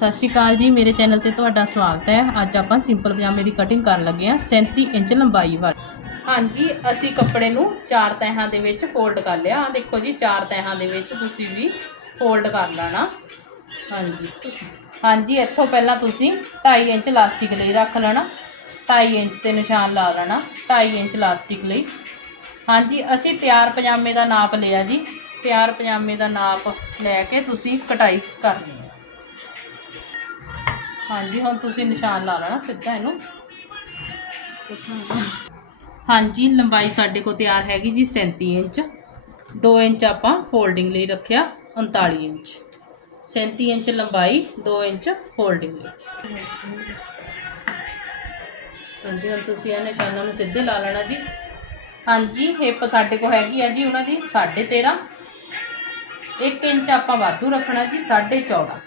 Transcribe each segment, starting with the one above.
ਸਤਿ ਸ਼੍ਰੀ ਅਕਾਲ ਜੀ, ਮੇਰੇ ਚੈਨਲ ਤੇ ਤੁਹਾਡਾ ਸਵਾਗਤ ਹੈ। ਅੱਜ ਆਪਾਂ ਸਿੰਪਲ ਪਜਾਮੇ ਦੀ ਕਟਿੰਗ ਕਰਨ ਲੱਗੇ ਹਾਂ 37 ਇੰਚ ਲੰਬਾਈ ਵਾਲਾ। ਹਾਂਜੀ, ਅਸੀਂ ਕੱਪੜੇ ਨੂੰ ਚਾਰ ਤਹਿਾਂ ਦੇ ਵਿੱਚ ਫੋਲਡ ਕਰ ਲਿਆ। ਆ ਦੇਖੋ ਜੀ, ਚਾਰ ਤਹਿਾਂ ਦੇ ਵਿੱਚ ਤੁਸੀਂ ਵੀ ਫੋਲਡ ਕਰ ਲੈਣਾ। ਹਾਂਜੀ। ਹਾਂਜੀ, ਇੱਥੋਂ ਪਹਿਲਾਂ ਤੁਸੀਂ 2.5 ਇੰਚ ਲਾਸਟਿਕ ਲਈ ਰੱਖ ਲੈਣਾ। 2.5 ਇੰਚ ਤੇ ਨਿਸ਼ਾਨ ਲਾ ਲੈਣਾ 2.5 ਇੰਚ ਲਾਸਟਿਕ ਲਈ। ਹਾਂਜੀ, ਅਸੀਂ ਤਿਆਰ ਪਜਾਮੇ ਦਾ ਨਾਪ ਲਿਆ ਜੀ। ਤਿਆਰ ਪਜਾਮੇ ਦਾ ਨਾਪ ਲੈ ਕੇ ਤੁਸੀਂ ਕਟਾਈ ਕਰਨੀ ਹੈ। ਹਾਂਜੀ, ਹੁਣ ਤੁਸੀਂ ਨਿਸ਼ਾਨ ਲਾ ਲੈਣਾ ਸਿੱਧਾ ਇਹਨੂੰ। ਹਾਂਜੀ, ਲੰਬਾਈ ਸਾਡੇ ਕੋਲ ਤਿਆਰ ਹੈਗੀ ਜੀ 37 ਇੰਚ। 2 ਇੰਚ ਆਪਾਂ ਫੋਲਡਿੰਗ ਲਈ ਰੱਖਿਆ 39 ਇੰਚ। 37 ਇੰਚ ਲੰਬਾਈ 2 ਇੰਚ ਫੋਲਡਿੰਗ ਲਈ। ਹਾਂਜੀ, ਹੁਣ ਤੁਸੀਂ ਇਹ ਨਿਸ਼ਾਨਾਂ ਨੂੰ ਸਿੱਧੇ ਲਾ ਲੈਣਾ ਜੀ। ਹਾਂਜੀ, ਹਿੱਪ ਸਾਡੇ ਕੋਲ ਹੈਗੀ ਆ ਜੀ, ਉਹਨਾਂ ਦੀ 13.5 1 ਇੰਚ ਆਪਾਂ ਵਾਧੂ ਰੱਖਣਾ ਜੀ 14.5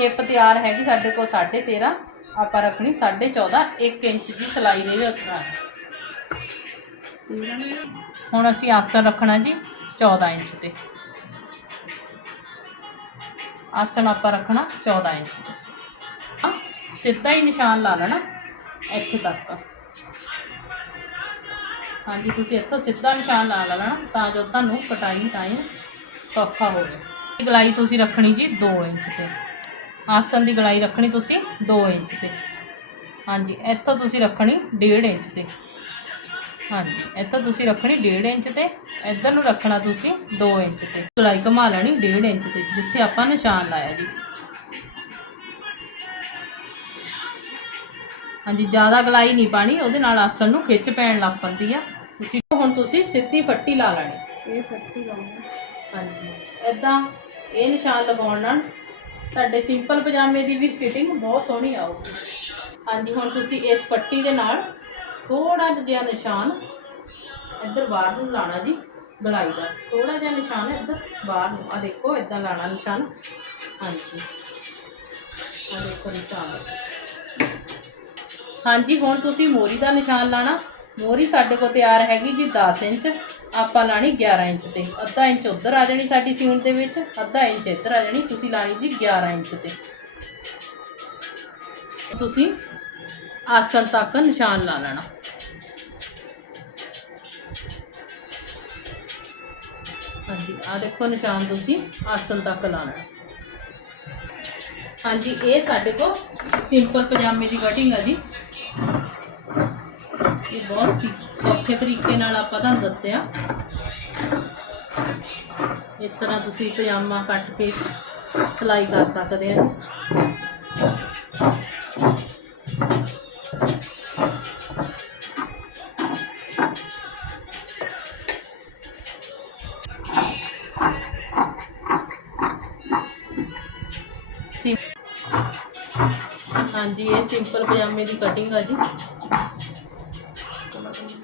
ਹਿੱਪ ਤਿਆਰ ਹੈਗੀ ਸਾਡੇ ਕੋਲ 13.5 ਆਪਾਂ ਰੱਖਣੀ 14.5 1 ਇੰਚ ਦੀ ਸਲਾਈ ਦੇ ਰੱਖਣਾ ਹੁਣ ਅਸੀਂ ਆਸਣ ਰੱਖਣਾ ਜੀ 14 ਇੰਚ ਤੇ। ਆਸਣ ਆਪਾਂ ਰੱਖਣਾ 14 ਇੰਚ ਤੇ। ਸਿੱਧਾ ਹੀ ਨਿਸ਼ਾਨ ਲਾ ਲੈਣਾ ਇੱਥੇ ਤੱਕ। ਹਾਂਜੀ, ਤੁਸੀਂ ਇੱਥੋਂ ਸਿੱਧਾ ਨਿਸ਼ਾਨ ਲਾ ਲੈਣਾ ਤਾਂ ਜੋ ਤੁਹਾਨੂੰ ਕਟਾਈ ਟਾਈਮ ਸੌਖਾ ਹੋਵੇ। ਗਲਾਈ ਤੁਸੀਂ ਰੱਖਣੀ ਜੀ 2 ਇੰਚ ਤੇ। ਆਸਨ ਦੀ ਗਲਾਈ ਰੱਖਣੀ ਤੁਸੀਂ 2 ਇੰਚ ਤੇ। ਹਾਂਜੀ ਇੱਥੋਂ ਤੁਸੀਂ ਰੱਖਣੀ 1.5 ਇੰਚ ਤੇ। ਹਾਂਜੀ ਇੱਥੋਂ ਤੁਸੀਂ ਰੱਖਣੀ 1.5 ਇੰਚ ਤੇ ਇੱਧਰ ਨੂੰ ਰੱਖਣਾ ਤੁਸੀਂ 2 ਇੰਚ ਤੇ। ਗਲਾਈ ਘੁਮਾ ਲੈਣੀ 1.5 ਇੰਚ ਤੇ ਜਿੱਥੇ ਆਪਾਂ ਨਿਸ਼ਾਨ ਲਾਇਆ ਜੀ। ਹਾਂਜੀ ਜ਼ਿਆਦਾ ਗਲਾਈ ਨਹੀਂ ਪਾਣੀ ਉਹਦੇ ਨਾਲ ਆਸਨ ਨੂੰ ਖਿੱਚ ਪੈਣ ਲੱਗ ਪੈਂਦੀ ਆ। ਤੁਸੀਂ ਹੁਣ ਤੁਸੀਂ ਸਿੱਧੀ ਫੱਟੀ ਲਾ ਲੈਣੀ। ਇਹ ਫੱਟੀ ਲਾਉਂਗਾ ਹਾਂਜੀ ਇਦਾਂ ਇਹ ਨਿਸ਼ਾਨ ਲਗਾਉਣ ਨਾਲ ਤੁਹਾਡੇ ਸਿੰਪਲ ਪਜਾਮੇ ਦੀ ਵੀ ਫਿਟਿੰਗ ਬਹੁਤ ਸੋਹਣੀ ਆਊਗੀ ਹਾਂਜੀ, ਹੁਣ ਤੁਸੀਂ ਇਸ ਪੱਟੀ ਦੇ ਨਾਲ ਥੋੜਾ ਜਿਹਾ ਨਿਸ਼ਾਨ ਇੱਧਰ ਬਾਹਰ ਨੂੰ ਲਾਣਾ ਜੀ ਗਲਾਈ ਦਾ। ਥੋੜਾ ਜਿਹਾ ਨਿਸ਼ਾਨ ਇੱਧਰ ਬਾਹਰ ਨੂੰ। ਆ ਦੇਖੋ, ਇਦਾਂ ਲਾਣਾ ਨਿਸ਼ਾਨ। ਹਾਂਜੀ। ਆ ਦੇਖੋ ਨਿਸ਼ਾਨ। ਹਾਂਜੀ, ਹੁਣ ਤੁਸੀਂ ਮੋਰੀ ਦਾ ਨਿਸ਼ਾਨ ਲਾਣਾ ਮੋਰੀ ਸਾਡੇ ਕੋਲ ਤਿਆਰ ਹੈਗੀ ਜੀ 10 ਇੰਚ। ਆਪਾਂ ਲਾਣੀ 11 ਇੰਚ ਤੇ। ਅੱਧਾ ਇੰਚ ਉੱਧਰ ਆ ਜਾਣੀ ਸਾਡੀ ਸੀਉਣ ਦੇ ਵਿੱਚ, ਅੱਧਾ ਇੰਚ ਇੱਧਰ ਆ ਜਾਣੀ, ਤੁਸੀਂ ਲਾਣੀ ਜੀ 11 ਇੰਚ ਤੇ। ਤੁਸੀਂ ਆਸਣ ਤੱਕ ਨਿਸ਼ਾਨ ਲਾ ਲੈਣਾ। ਹਾਂਜੀ ਆ ਦੇਖੋ ਨਿਸ਼ਾਨ ਤੁਸੀਂ ਆਸਣ ਤੱਕ ਲਾ ਲੈਣਾ ਹਾਂਜੀ, ਇਹ ਸਾਡੇ ਕੋਲ ਸਿੰਪਲ ਪਜਾਮੇ ਦੀ ਕਟਿੰਗ ਆ ਜੀ। ਇਹ ਬਹੁਤ ਸੌਖੇ ਤਰੀਕੇ ਨਾਲ ਆਪਾਂ ਤੁਹਾਨੂੰ ਦੱਸਿਆ। ਇਸ ਤਰ੍ਹਾਂ ਤੁਸੀਂ ਪਜਾਮਾ ਕੱਟ ਕੇ ਸਿਲਾਈ ਕਰ ਸਕਦੇ ਆ। ਸਿੰ- ਹਾਂਜੀ, ਇਹ ਸਿੰਪਲ ਪਜਾਮੇ ਦੀ ਕਟਿੰਗ ਆ ਜੀ। Thank you.